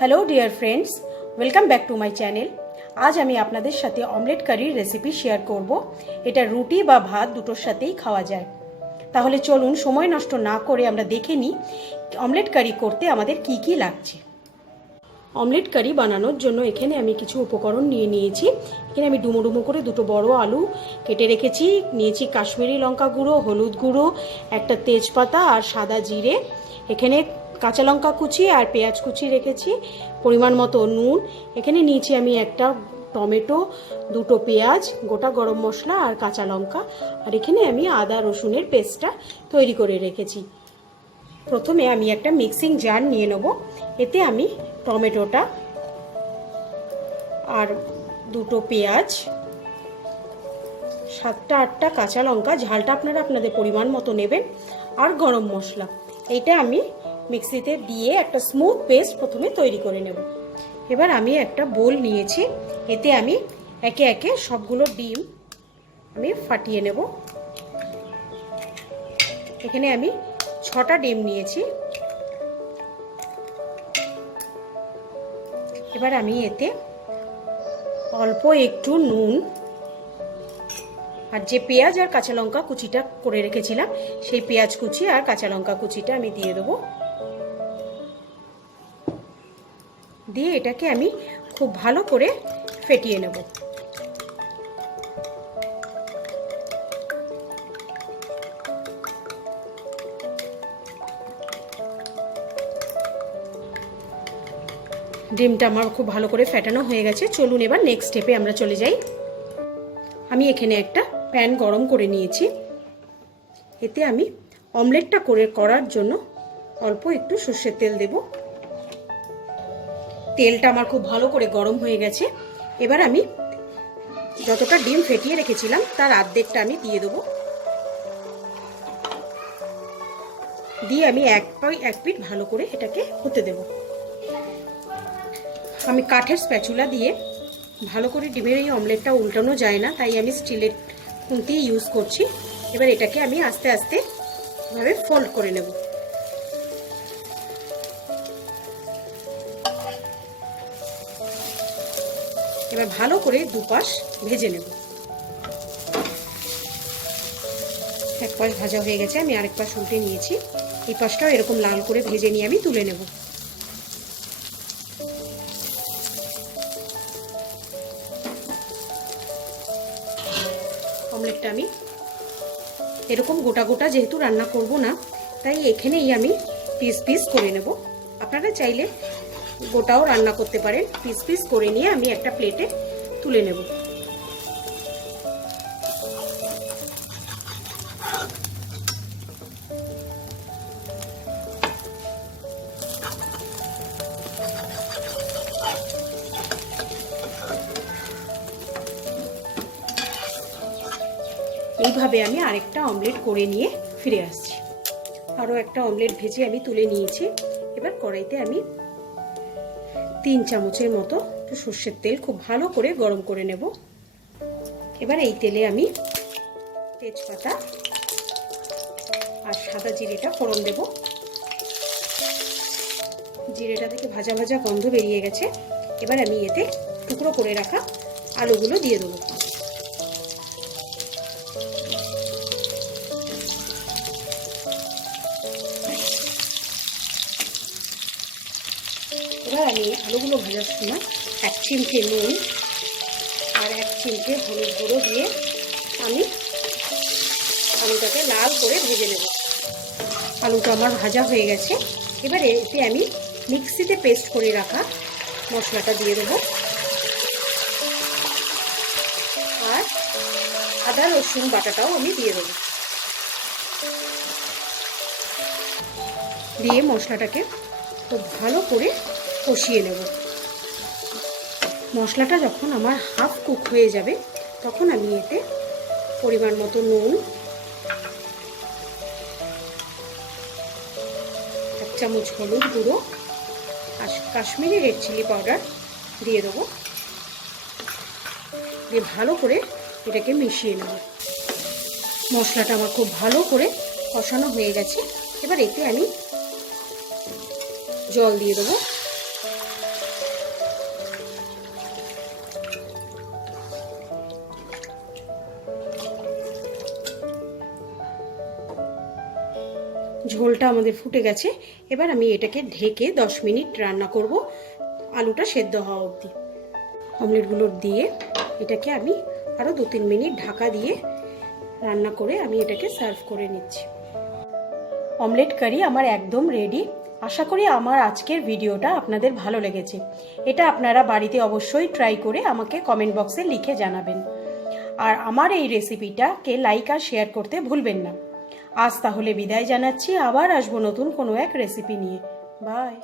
Hello dear friends, welcome back to my channel. আজ আমি আপনাদের সাথে অমলেট কারির রেসিপি শেয়ার করব। এটা রুটি বা ভাত দুটোর সাথেই খাওয়া যায়। তাহলে চলুন সময় নষ্ট না করে আমরা দেখে নিই অমলেট কারি করতে আমাদের কি কি লাগছে। অমলেট কারি বানানোর জন্য এখানে আমি কিছু উপকরণ নিয়েছি। এখানে আমি ডুমো ডুমো করে দুটো বড় আলু কেটে রেখেছি। নিয়েছি কাশ্মীরি লঙ্কা গুঁড়ো, হলুদ গুঁড়ো, একটা তেজপাতা আর সাদা জিরে। এখানে কাঁচা লঙ্কা কুচি আর পেঁয়াজ কুচি রেখেছি, পরিমাণ মতো নুন। এখানে নিয়েছি আমি একটা টমেটো, দুটো পেঁয়াজ, গোটা গরম মশলা আর কাঁচা লঙ্কা। আর এখানে আমি আদা রসুনের পেস্টটা তৈরি করে রেখেছি। প্রথমে আমি একটা মিক্সিং জার নিয়ে নেব। এতে আমি টমেটোটা আর দুটো পেঁয়াজ, 7-8টা কাঁচা লঙ্কা, ঝালটা আপনারা আপনাদের পরিমাণ মতো নেবেন, আর গরম মশলা, এইটা আমি মিক্সিতে দিয়ে একটা স্মুথ পেস্ট প্রথমে তৈরি করে নেব। এবার আমি একটা বোল নিয়েছি, এতে আমি একে একে সবগুলো ডিম আমি ফাটিয়ে নেব। এখানে আমি 6টা ডিম নিয়েছি। এবার আমি এতে অল্প একটু নুন আর যে পেঁয়াজ আর কাঁচা লঙ্কা কুচিটা করে রেখেছিলাম সেই পেঁয়াজ কুচি আর কাঁচা লঙ্কা কুচিটা আমি দিয়ে দেবো। দিয়ে এটাকে আমি খুব ভালো করে ফেটিয়ে নেব। ডিমটা আমার খুব ভালো করে ফেটানো হয়ে গেছে। চলুন এবার নেক্সট স্টেপে আমরা চলে যাই। আমি এখানে একটা প্যান গরম করে নিয়েছি। এতে আমি অমলেটটা করার জন্য অল্প একটু সর্ষের তেল দেব। তেলটা আমার খুব ভালো করে গরম হয়ে গেছে। এবার আমি যতটা ডিম ফেটিয়ে রেখেছিলাম তার অর্ধেকটা আমি দিয়ে দেবো। দিয়ে আমি এক পিঠ ভালো করে এটাকে হতে দেব। আমি কাঠের স্প্যাচুলা দিয়ে ভালো করে ডিমের এই অমলেটটা উল্টানো যায় না, তাই আমি স্টিলের খুন্তি ইউজ করছি। এবার এটাকে আমি আস্তে আস্তে ভাবে ফোল্ড করে নেব। এবার ভালো করে দুপাশ ভেজে নেব। এক পাশ ভাজা হয়ে গেছে, আমি আরেক পাশ উল্টে নিয়েছি। এই পাশটাও এরকম লাল করে ভেজে নিয়ে আমি তুলে নেব। অমলেটটা আমি এরকম গোটা গোটা যেহেতু রান্না করব না, তাই এখানেই আমি পিস পিস করে নেব। আপনারা চাইলে গোটাও রান্না করতে পারেন। পিস পিস করে নিয়ে আমি একটা প্লেটে তুলে নেব। এইভাবে আমি আরেকটা অমলেট করে নিয়ে ফিরে আসছি। আরও একটা অমলেট ভেজে আমি তুলে নিয়েছি। এবার কড়াইতে আমি 3 চামচের মতো সর্ষের তেল খুব ভালো করে গরম করে নেব। এবার এই তেলে আমি তেজপাতা আর সাদা জিরেটা ফোড়ন দেব। জিরেটা থেকে ভাজা ভাজা গন্ধ বেরিয়ে গেছে। এবার আমি এতে টুকরো করে রাখা আলুগুলো দিয়ে দেবো। এবার আমি আলুগুলো ভাজার সময় 1 চিমটে নুন আর 1 চিমটে হলুদ গুঁড়ো দিয়ে আমি আলুটাকে লাল করে ভেজে নেব। আলুটা আমার ভাজা হয়ে গেছে। এবার এতে আমি মিক্সিতে পেস্ট করে রাখা মশলাটা দিয়ে দেবো, আর আদা রসুন বাটাটাও আমি দিয়ে দেবো। দিয়ে মশলাটাকে খুব ভালো করে কষিয়ে নেব। মশলাটা যখন আমার হাফ কুক হয়ে যাবে তখন আমি এতে পরিমাণ মতো নুন, 1 চামচ হলুদ গুঁড়ো আর কাশ্মীরি রেড চিলি পাউডার দিয়ে দেবো। দিয়ে ভালো করে এটাকে মিশিয়ে নেব। মশলাটা আমার খুব ভালো করে কষানো হয়ে গেছে। এবার এতে আমি জল দিয়ে দেবো। ঝোলটা আমাদের ফুটে গেছে। এবার আমি এটাকে ঢেকে 10 মিনিট রান্না করব, আলুটা সেদ্ধ হওয়া অবধি। অমলেটগুলো দিয়ে এটাকে আমি আরও 2-3 মিনিট ঢাকা দিয়ে রান্না করে আমি এটাকে সার্ভ করে নিচ্ছি। অমলেট কারি আমার একদম রেডি। আশা করি আমার আজকের ভিডিওটা আপনাদের ভালো লেগেছে। এটা আপনারা বাড়িতে অবশ্যই ট্রাই করে আমাকে কমেন্ট বক্সে লিখে জানাবেন। আর আমার এই রেসিপিটাকে লাইক আর শেয়ার করতে ভুলবেন না। আজ তাহলে বিদায় জানাচ্ছি, আবার আসবো নতুন কোনো এক রেসিপি নিয়ে। বাই।